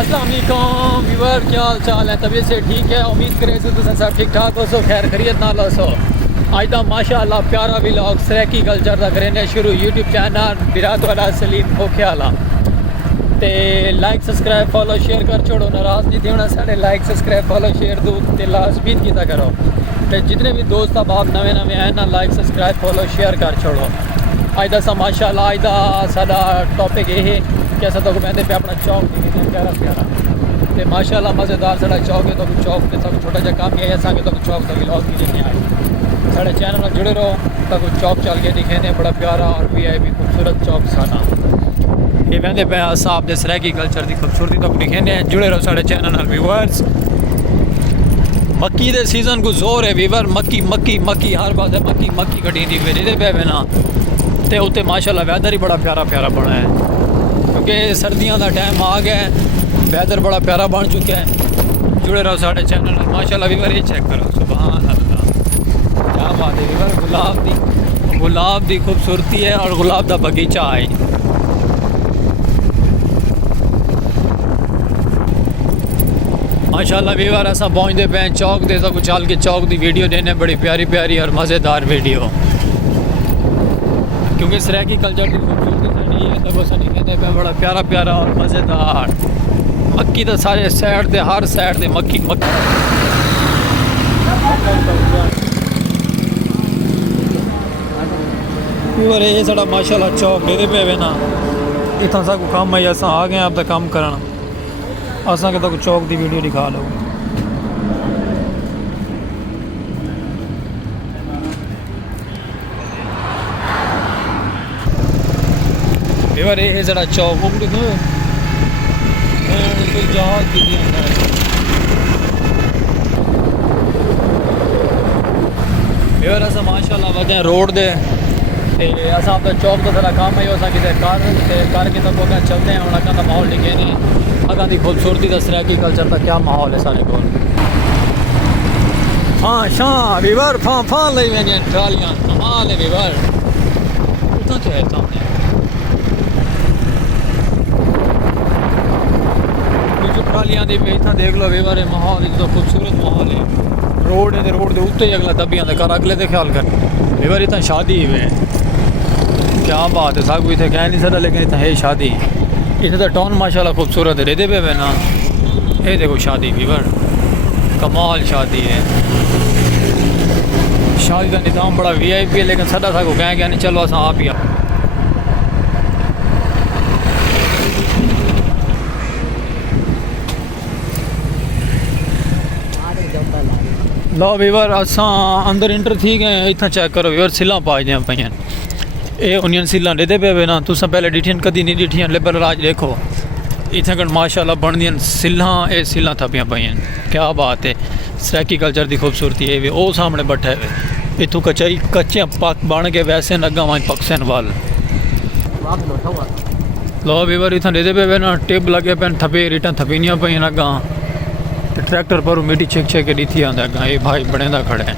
अस्सलाम वालेकुम व्यूअर, क्या हाल चाल है? तबीयत से ठीक है? उम्मीद करें तो सब ठीक ठाक हो सो, खैर खरीत ना लो सो। अज का माशाअल्लाह प्यारा व्लॉग सराकी कल्चर का करें शुरू। यूट्यूब चैनल बिरात वाला सलीम खोखे वाला ते लाइक सब्सक्राइब फॉलो शेयर कर छोड़ो, नाराज़ नहीं थी होना। साढ़े लाइक सब्सक्राइब फॉलो शेयर दो ते लाजमी किया करो। तो जितने भी दोस्त आप नवे नवे आए ना, लाइक सब्सक्राइब फॉलो शेयर कर छोड़ो। अज का माशाअल्लाह अज का साडा टॉपिक ये है कि अस तो कहते पे अपना चौक दिखते प्यारा प्यारा तो माशाअल्लाह मज़ेदार साढ़ा चौक है। तो चौक के सब छोटा जहा काम है असा तो चौक का व्लॉग भी लेने आए। साढ़े चैनल में जुड़े रहो तो चौक चल के दिखे बड़ा प्यारा और VIP खूबसूरत चौक साना ये कहते पे साहब ने सराकी कल्चर की खूबसूरती तक दिखेने। जुड़े रहो साढ़े चैनल व्यूअर्स। मक्की के सीजन को जोर है व्यूअर। मक्की मक्की मक्की हर पास मक्की मक्की कटी दी पे ना तो उत्ते माशाअल्लाह वैदर ही बड़ा प्यारा प्यारा बना है क्योंकि सर्दियों का टाइम आ गया है। वैदर बड़ा प्यारा बन चुका है। जुड़े रहो साढ़े चैनल माशाअल्लाह व्यूअर। ये चेक करो, सुभान अल्लाह, क्या बात है व्यूअर। गुलाब की खूबसूरती है और गुलाब का बगीचा है। माशाअल्लाह व्यूअर असा पहुँचते पे चौक दे सब चल के चौक की वीडियो देने बड़ी प्यारी प्यारी और मज़ेदार वीडियो क्योंकि सराकी कल्चर की खूबसूरती नहीं है तो बस नहीं कहते पे बड़ा प्यारा प्यारा और मज़ेदार। मक्की तो सारे साइड से हर साइड से मक्की मक्की व्यूअर। ये साढ़ा माशाअल्लाह चौक दे पे ना इतना सा को काम है। अस आ गए आप काम करना असा के तो चौक की वीडियो दिखा लो। व्यूअर ये जरा चौक जहाज व्यूअर अस माशाअल्लाह वधे रोड दे अस अपना चौक का थोड़ा काम है अस कितने करके तो अगर चलते हैं। हम अगर का माहौल लिखे नहीं अगर की खूबसूरती का सराकी कल्चर का क्या माहौल है सारे को। हाँ शां व्यूअर फां फां ले ट्रालियां कमाल है व्यूअर। उतना क्या है सामने ट्रालियां इतना देख लो व्यूअर। माहौल तो खूबसूरत माहौल है। रोड है रोड के उत्ते ही अगला दबियां कर अगले तो ख्याल कर व्यूअर। इतना शादी हुए क्या बात है, सब इतने कह नहीं सकता लेकिन इतना है शादी। इतने तो टाउन माशाल्लाह खूबसूरत है रेदे पे ना। ये देखो शादी व्यूअर, कमाल शादी है। शादी का निज़ाम बड़ा VIP है लेकिन सदा सा को कह नहीं चलो अस आप ही लो व्यूअर। असा अंदर इंटर थी गए। इतना चेक करो व्यूअर, सिला पाई दियाँ पे ये उन्हें सिला देते पे ना। तुम पहले डिठियां कदी नहीं डिठियां लेबर राज देखो इतने कण माशाअल्लाह बन दियाँ सिल्ला। ये सिल्ला थपियां पाइयां, क्या बात है। सराकी कल्चर की खूबसूरती है वो सामने बैठे हुए इतों कचाई कच्चे पक बन के वैसे नगा वहाँ पकसन वाल लो व्यूअर। इतना देते पे ना टेब लगे पे थपे रिटर्न थपीनियाँ पाइयां अगा ट्रैक्टर पर मिट्टी छेक छेक के दी आंदा अगा। ये भाई बने दा खड़े हैं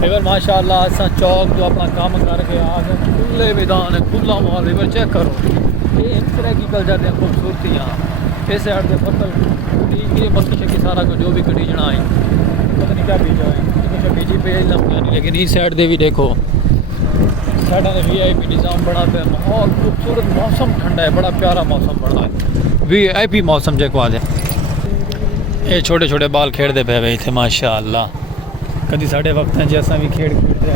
व्यूअर माशाअल्लाह। असा चौक जो अपना काम करके आ गए खुले मैदान है, खुला माहौल व्यूअर। चेक करो ये इस तरह की कल्चर दी खूबसूरतियाँ। इस साइड से फसल मक्की शक्की सारा कुछ जो भी कटीजना है पता नहीं क्या बीजा है बीजी पे नहीं लेकिन इस साइड से भी देखो साढ़ा VIP निज़ाम बना पे माहौल खूबसूरत। मौसम ठंडा है, बड़ा प्यारा मौसम बना है। VIP मौसम जो आ जाए। ये छोटे छोटे बाल खेड़ते पे इतने माशाअल्लाह। कभी साढ़े वक्त हैं जैसा भी खेड़ खेड़ते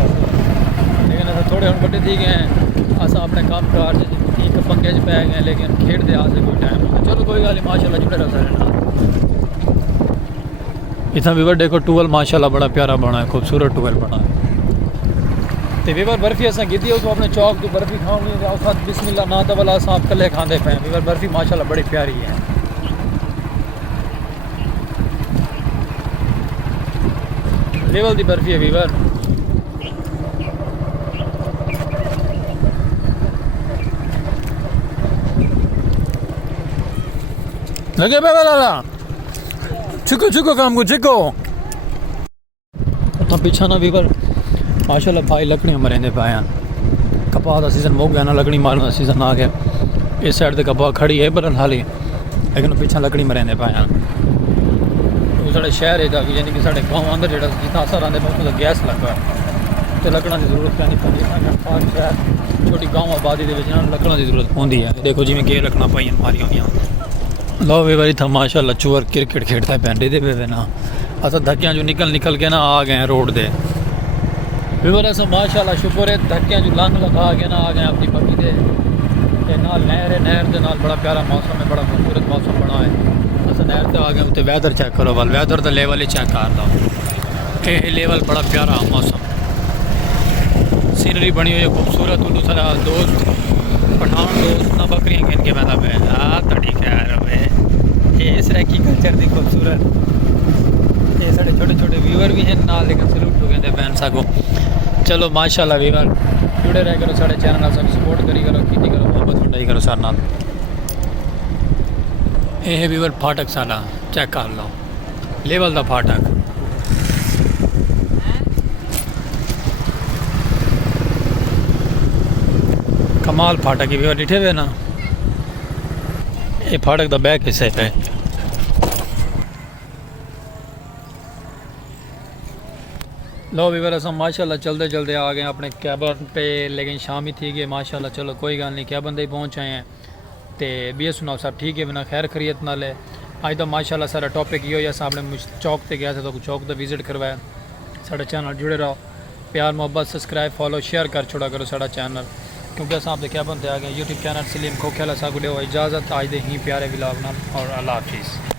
लेकिन अस थोड़े हम बड़े थी गए हैं। अस अपने काम कार एक पंगे च पै गए लेकिन खेड़ते आसे कोई टाइम। चलो कोई गल नहीं माशाअल्लाह जुड़े रहो सारे नाल। इतना व्यूअर देखो टूवेल माशाअल्लाह बड़ा प्यारा बना है, खूबसूरत टूवेल बना है। तो व्यूअर बर्फी असा की तो अपने चौक की बर्फी खाऊंगी तो बिस्मिल्लाह ना तो वाला आप कले खाते पे व्यूअर। बर्फी माशाअल्लाह बड़ी प्यारी है। लेवल की बर्फी है व्यूअर। लगे पे वाला चिको चिको काम को चिको तो पीछा ना व्यूअर माशाल्लाह भाई लकड़ियाँ मरेंदे पाया कपाह का सीजन मुक गया ना, लकड़ी मारने का सीजन आ गया। इस साइड से कपाह खड़ी है बरन हाली, लेकिन पिछा लकड़ी मरेंदे पाए साढ़े शहर है यानी कि साढ़े गाँव अंदर जो जितना असर आते तो गैस लगा तो लकड़ा की जरूरत क्या नहीं पड़ती। शहर छोटी गाँव आबादी के लकड़ा की जरूरत होती है। देखो जिमें गेर रखना पाई मारी हुई। लो वे बारी था माशाल्लाह चूर क्रिकेट खेड़ता है पेंडे दे पे ना, अस धक्कियाँ जो निकल के ना आ गए रोड दे विवर। अस माशाल्लाह शुक्र है धक्कियाँ जो लंघ लगा के ना आ गए अपनी पक्की दे नाल नहर है, नहर के नाल बड़ा प्यारा मौसम है, बड़ा खूबसूरत मौसम बना है। अस नहर से आ गए उत्ते वैदर चेक करो वाल, वैदर तो लेवल ही चेक कर दो, ये लेवल बड़ा प्यारा मौसम, सीनरी बनी हुई है खूबसूरत। उन्होंने सारा दोस्त पठान दोस्त ना बकरियाँ गिन के बैठा पे तड़ी खैर वे ये सरैकी कल्चर की खूबसूरत। ये साढ़े छोटे छोटे व्यूअर भी हैं ना, लेकिन सलूट हो गए फैन साको। चलो माशाल्लाह व्यूअर जुड़े रह करो साढ़े चैनल सब सपोर्ट करी करो, की करो, मोहब्बत कटाई करो सारे नाल। ये व्यूअर फाटक सारा चेक कर लो, लेवल का फाटक कमाल फाटक भी डिठे हुए ना, ये फाटक का बैक हिस्से पे। लो वीवर अस माशाल्लाह चलते चलते आ गए अपने कैबन पे, लेकिन शाम ही थी गई माशाल्लाह। चलो कोई गल नहीं, कैबन दे पहुँच आए हैं तो बी सुनाओ सब ठीक है बिना खैर खरीत नाल है। अज तो माशाल्लाह सारा टॉपिक यो है, अपने चौक पर गया था तो चौक का विजिट करवाया। साढ़े चैनल जुड़े रहो, प्यार मोहब्बत सब्सक्राइब फॉलो शेयर कर छोड़ा करो साढ़ा चैनल, क्योंकि अस आप क्या बनते आ गए यूट्यूब चैनल सलीम खोखेला सागुड़े हो। इजाज़त आज दे ही प्यारे व्लॉग नाल और अल्लाह हाफिज़।